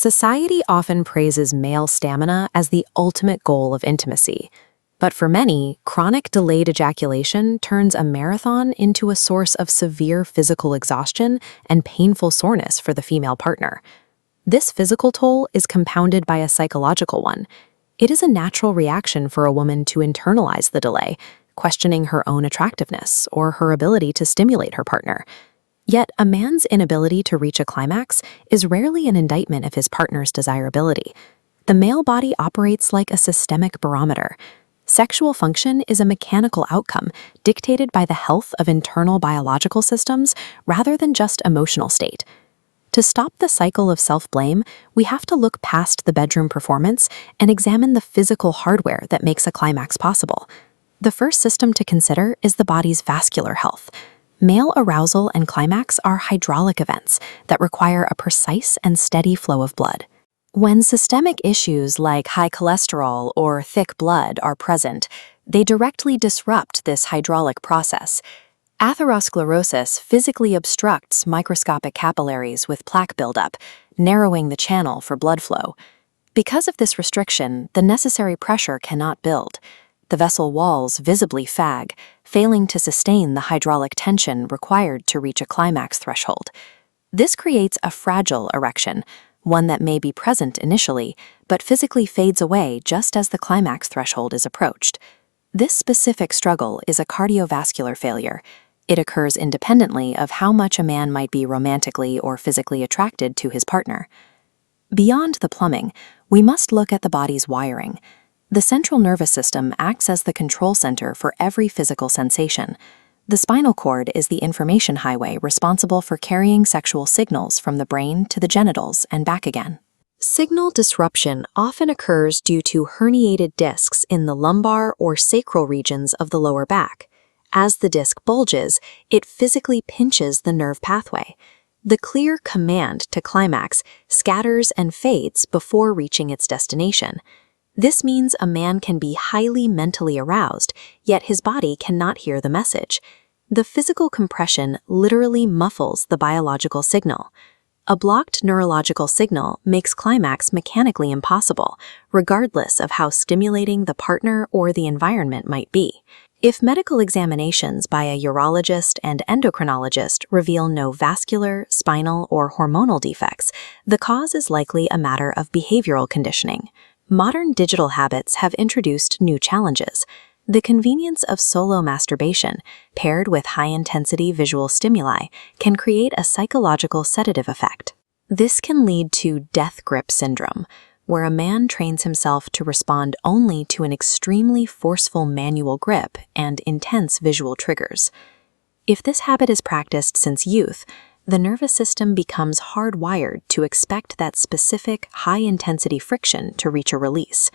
Society often praises male stamina as the ultimate goal of intimacy. But for many, chronic delayed ejaculation turns a marathon into a source of severe physical exhaustion and painful soreness for the female partner. This physical toll is compounded by a psychological one. It is a natural reaction for a woman to internalize the delay, questioning her own attractiveness or her ability to stimulate her partner. Yet, a man's inability to reach a climax is rarely an indictment of his partner's desirability. The male body operates like a systemic barometer. Sexual function is a mechanical outcome dictated by the health of internal biological systems rather than just emotional state. To stop the cycle of self-blame, we have to look past the bedroom performance and examine the physical hardware that makes a climax possible. The first system to consider is the body's vascular health. Male arousal and climax are hydraulic events that require a precise and steady flow of blood. When systemic issues like high cholesterol or thick blood are present, they directly disrupt this hydraulic process. Atherosclerosis physically obstructs microscopic capillaries with plaque buildup, narrowing the channel for blood flow. Because of this restriction, the necessary pressure cannot build. The vessel walls visibly sag, failing to sustain the hydraulic tension required to reach a climax threshold. This creates a fragile erection, one that may be present initially, but physically fades away just as the climax threshold is approached. This specific struggle is a cardiovascular failure. It occurs independently of how much a man might be romantically or physically attracted to his partner. Beyond the plumbing, we must look at the body's wiring. The central nervous system acts as the control center for every physical sensation. The spinal cord is the information highway responsible for carrying sexual signals from the brain to the genitals and back again. Signal disruption often occurs due to herniated discs in the lumbar or sacral regions of the lower back. As the disc bulges, it physically pinches the nerve pathway. The clear command to climax scatters and fades before reaching its destination. This means a man can be highly mentally aroused, yet his body cannot hear the message. The physical compression literally muffles the biological signal. A blocked neurological signal makes climax mechanically impossible, regardless of how stimulating the partner or the environment might be. If medical examinations by a urologist and endocrinologist reveal no vascular, spinal, or hormonal defects, the cause is likely a matter of behavioral conditioning. Modern digital habits have introduced new challenges. The convenience of solo masturbation, paired with high-intensity visual stimuli, can create a psychological sedative effect. This can lead to death grip syndrome, where a man trains himself to respond only to an extremely forceful manual grip and intense visual triggers. If this habit is practiced since youth, the nervous system becomes hardwired to expect that specific high-intensity friction to reach a release.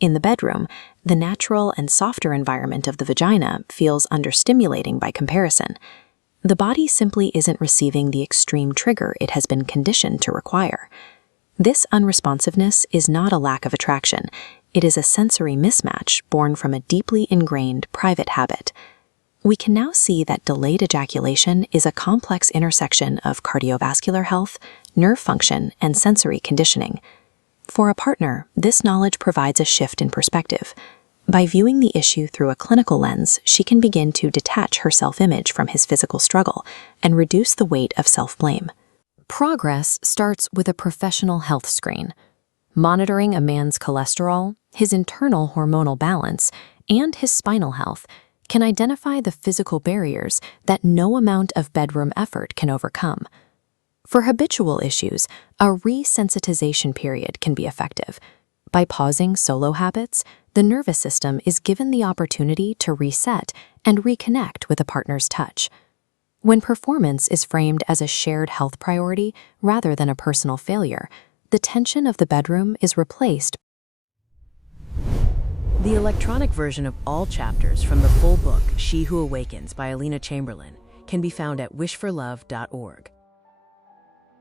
In the bedroom, the natural and softer environment of the vagina feels understimulating by comparison. The body simply isn't receiving the extreme trigger it has been conditioned to require. This unresponsiveness is not a lack of attraction. It is a sensory mismatch born from a deeply ingrained private habit. We can now see that delayed ejaculation is a complex intersection of cardiovascular health, nerve function, and sensory conditioning. For a partner, this knowledge provides a shift in perspective. By viewing the issue through a clinical lens, she can begin to detach her self-image from his physical struggle and reduce the weight of self-blame. Progress starts with a professional health screen. Monitoring a man's cholesterol, his internal hormonal balance, and his spinal health can identify the physical barriers that no amount of bedroom effort can overcome. For habitual issues, a resensitization period can be effective. By pausing solo habits, the nervous system is given the opportunity to reset and reconnect with a partner's touch. When performance is framed as a shared health priority rather than a personal failure, the tension of the bedroom is replaced. The electronic version of all chapters from the full book, She Who Awakens by Alina Chamberlain, can be found at wishforlove.org.